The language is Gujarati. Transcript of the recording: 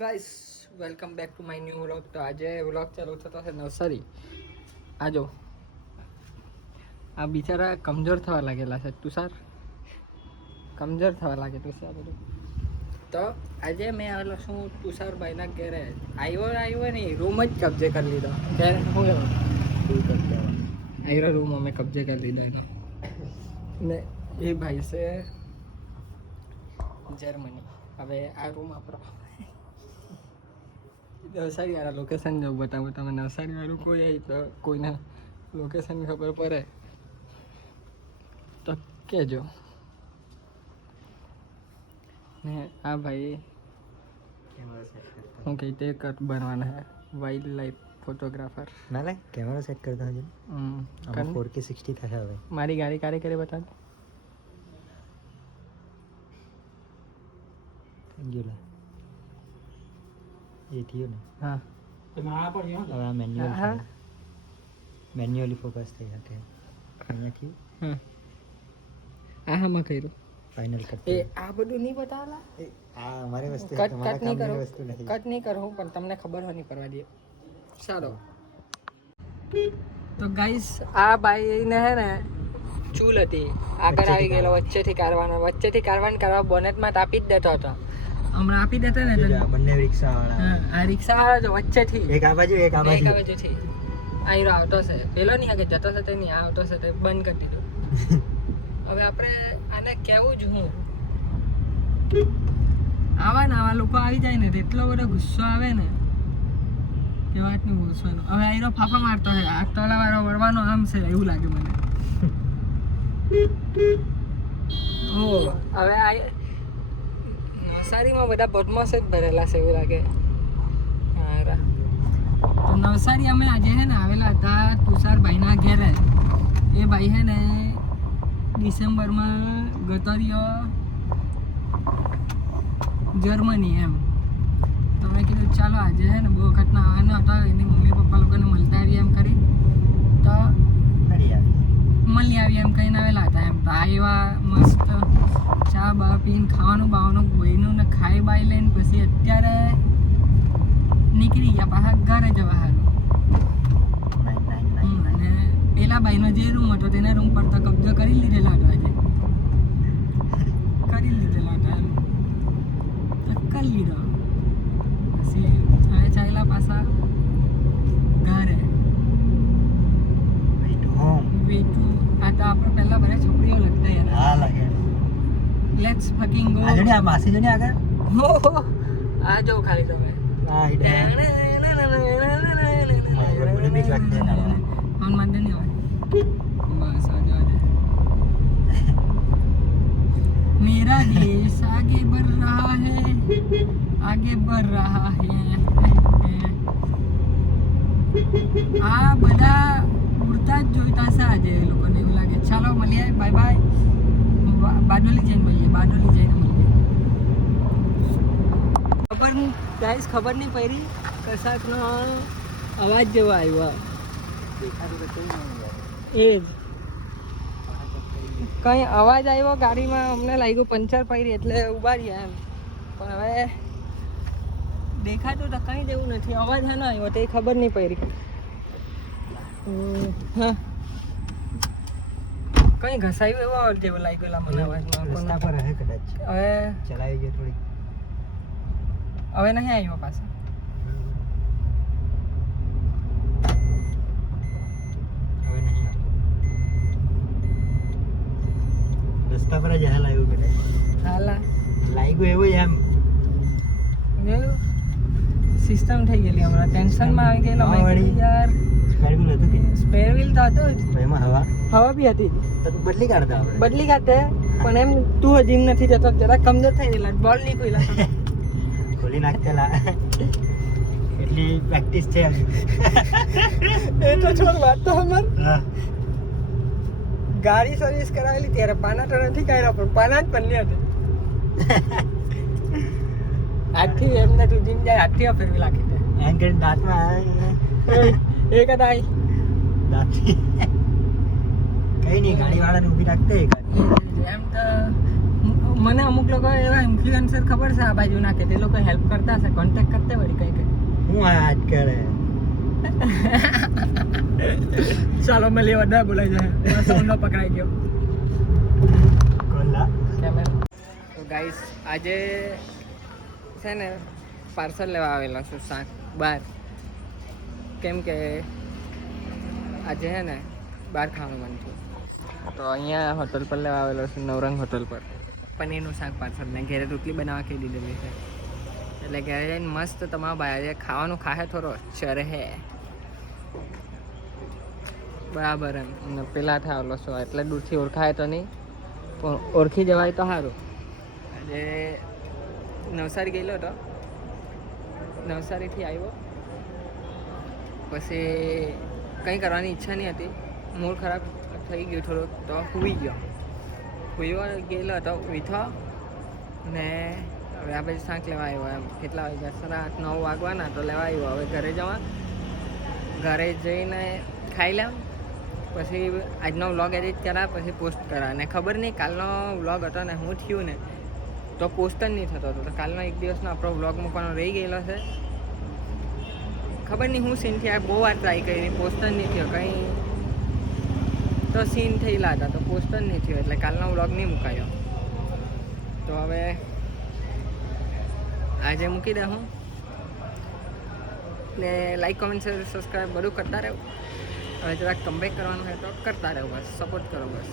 Guys welcome back to my new vlog. તો આજે વ્લોગ ચાલુ થતો છે નવસારી. આજો આ બિચારા કમજોર થવા લાગેલા છે. તુષાર કમજોર થવા લાગે તુષાર બધું. તો આજે મેં આવેલો છું તુષારભાઈના ઘરે. આવ્યો નહીં, રૂમ જ કબજે કરી લીધો. ત્યારે શું આવ્યો રૂમ અમે કબજે કરી લીધો એનો. ને એ ભાઈ છે જર્મની. હવે આ રૂમ આપણો. નવસારી વાળા લોકેશન જો બતાવું તમે. નવસારી વાળું કોઈ આવી તો કોઈને લોકેશન ખબર પડે તો કહેજો. ને આ ભાઈ હું કહી તે કટ બનવાના હે, વાઇલ્ડ લાઈફ ફોટોગ્રાફર. ના લે કેમેરા સેટ કરતા હજુ 4K 60 થશે હવે. મારી ગાડી કારે કરે બતા ગયો એ થયું ને. હા હવે આ મેન્યુઅલી ફોકસ થઈ શકે અહીંયા થયું. આમાં કર્યું ફાઇનલ કટ. એ આ બધું નહીં બતાવેલા. આ અમારી વસ્તુ કટ નહીં કરું, કટ નહીં કરું પણ તમને ખબર હોય નહીં કરવા દે. સારો. તો ગાઈસ આ ભાઈને હે ને ચૂલ હતી, આગળ આવી ગયેલો વચ્ચેથી કારવાન કરવા બોનેટમાં તાપી જ દેતો હતો. હમણાં આપી દેતા ને બંને રિક્ષા વાળા. આ રિક્ષા વાળા જો વચ્ચેથી એક આ બાજુ એક આ બાજુથી આયરો આવતો છે. પેલો નહીં આગળ જતો છે તે નહીં આવતો છે તે બંધ કરી દીધું. હવે આપણે આને કેવું જ હું આવા લોકો આવી જાય ને એટલો બધો ગુસ્સો આવે ને કે વાત નહીં બોલવાનું. હવે આયરો ફાફા મારતો છે, આ તળાવાળો વળવાનો આમ છે એવું લાગે મને. ઓ હવે આ નવસારીમાં બધા બદમાશ જ ભરેલા છે એવું લાગે. તો નવસારી અમે આજે હે ને આવેલા હતા તુષારભાઈના ઘેરે. એ ભાઈ હે ને ડિસેમ્બરમાં ગતો રહ્યો જર્મની એમ. તો મેં કીધું ચાલો આજે હે ને બહુ વખતના આવવાનો હતો, એની મમ્મી પપ્પા લોકોને મળતા આવીએ એમ કરી તો મળી આવી એમ કહીને આવેલા હતા એમ. તો આવ્યા મસ્ત ચા બા પીને ખાવાનું બાવાનું બોઈનું ને ખાઈ બાઈ લઈને પછી અત્યારે નીકળી ગયા પાછા ઘરે જવા હારું. અને પેલા ભાઈનો જે રૂમ હતો તેના રૂમ પર તો કબજો કરી લીધેલો હતો આજે. કરી લીધેલો હતો એમ તો કરી લીધો. પછી હવે ચાલ્યા પાછા ઘરે. વેટુ આ તો આપણે પહેલા બધા છોકરીઓ લગતા યાર. હા લાગે. Let's fucking go. આ જોની આ માસી જોની આગળ. હો આ જો ખાલી તમે. હા ઈડે. મને બીક લાગતી છે ના. ઓન માંડે નહીં હોય. બસ આ જો मेरा देश आगे बढ़ रहा है, आगे बढ़ रहा है. આ બધા ઉડતા જ જોઈતા છે આજે એ લોકોને એવું લાગે. ચાલો મળીએ, બાય બાય. બારડોલી જઈને મળીએ. ખબર નહીં પડી કશાકનો અવાજ જેવો આવ્યો. એ જ કંઈ અવાજ આવ્યો ગાડીમાં, અમને લાગ્યું પંચર પડી એટલે ઊભા રહ્યા એમ. પણ હવે દેખાતું તો કંઈ જેવું નથી. અવાજ હા આવ્યો તો એ ખબર નહીં પડી. હા કંઈ ઘસાયું એવો જેવું લાગ્યું મને અવાજમાં. રસ્તા પર હે કદાચ. હવે ચલાવી ગયો થોડી. હવે નહીં આવ્યો પાછો. હવે નહીં આવતો. રસ્તા પર જ હાલ આવ્યું કદાચ. હાલા લાગ્યું એવું એમ. સિસ્ટમ થઈ ગયેલી હમણાં. ટેન્શનમાં આવી ગયેલો યાર. સ્પેરવ્હીલ હતું કે સ્પેર વ્હીલ તો હતો જ. તો એમાં હવા બી હતી. તો તું બદલી કાઢતા આપણે. બદલી કાઢે પણ એમ તું હજી નથી જતો. જરા કમજોર થઈ ગયેલા. બોલ નહીં કોઈ ખોલી નાખતેલા. એટલી પ્રેક્ટિસ છે હજુ. એ તો છોડ વાત તો અમાર. હા ગાડી સર્વિસ કરાવેલી ત્યારે પાના તો નથી કાઢ્યા પણ પાના જ બની હતી. આજથી એમને તું જીમ જાય આજથી ફેરવી નાખી દે. એમ કરીને દાંતમાં એ કદાચ દાંત કઈ નહીં ગાડી વાળાને ઊભી રાખતે એમ તો મને અમુક લોકો એવા ઇન્ફ્લુએન્સર ખબર છે આ બાજુ ના કે તે લોકો હેલ્પ કરતા હશે, કોન્ટેક્ટ કરતા વળી કઈ કઈ. હું આજ કરે ચાલો મળીએ, વધારે બોલાઈ જાય સાઉન્ડ પકડાઈ ગયો કોલા કેમેરા. તો ગાઈસ આજે છે ને પાર્સલ લેવા આવેલા છું શાક બહાર, કેમ કે આજે છે ને બહાર ખાવાનું મન થયું. તો અહીંયા હોટલ પર લેવા આવેલો છું, નવરંગ હોટલ પર. પનીરનું શાક પાર્સલ ને ઘેરે રોટલી બનાવવા કહી દીધેલી છે, એટલે ઘરે જઈને મસ્ત તમારા ભાઈ ખાવાનું ખાહે થોડો ચરે હે બરાબર એમ. ને પેલા થયેલો છો એટલે દૂરથી ઓળખાય તો નહીં, પણ ઓળખી જવાય તો સારું. આજે નવસારી ગયેલો હતો, નવસારીથી આવ્યો પછી કંઈ કરવાની ઈચ્છા નહીં હતી, મૂડ ખરાબ થઈ ગયું થોડુંક, તો સૂઈ ગયેલો હતો ઉઠો ને હવે આ પછી શાક લેવા આવ્યો એમ. કેટલા વાગ્યા 8:30 9 વાગવાના, તો લેવા આવ્યો. હવે ઘરે જવા, ઘરે જઈને ખાઈ લેમ, પછી આજનો વ્લોગ એડિટ કરા, પછી પોસ્ટ કરા. ને ખબર નહીં કાલનો વ્લોગ હતો ને હું થયું ને તો પોસ્ટ જ નહીં થતો હતો, તો કાલનો એક દિવસનો આપણો વ્લોગ મૂકવાનો રહી ગયેલો છે. ખબર નહીં હું સીન થયા, બહુ વાર ટ્રાય કરી, પોસ્ટ જ નહીં થયો. કંઈ તો સીન થયેલા હતા તો પોસ્ટ જ નહીં થયો, એટલે કાલનો વ્લોગ નહીં મુકાયો. તો હવે આજે મૂકી દે હું, ને લાઈક કોમેન્ટ શેર સબસ્ક્રાઈબ બધું કરતા રહેવું. હવે જરાક કમબેક કરવાનું હોય તો કરતા રહો, બસ સપોર્ટ કરો બસ.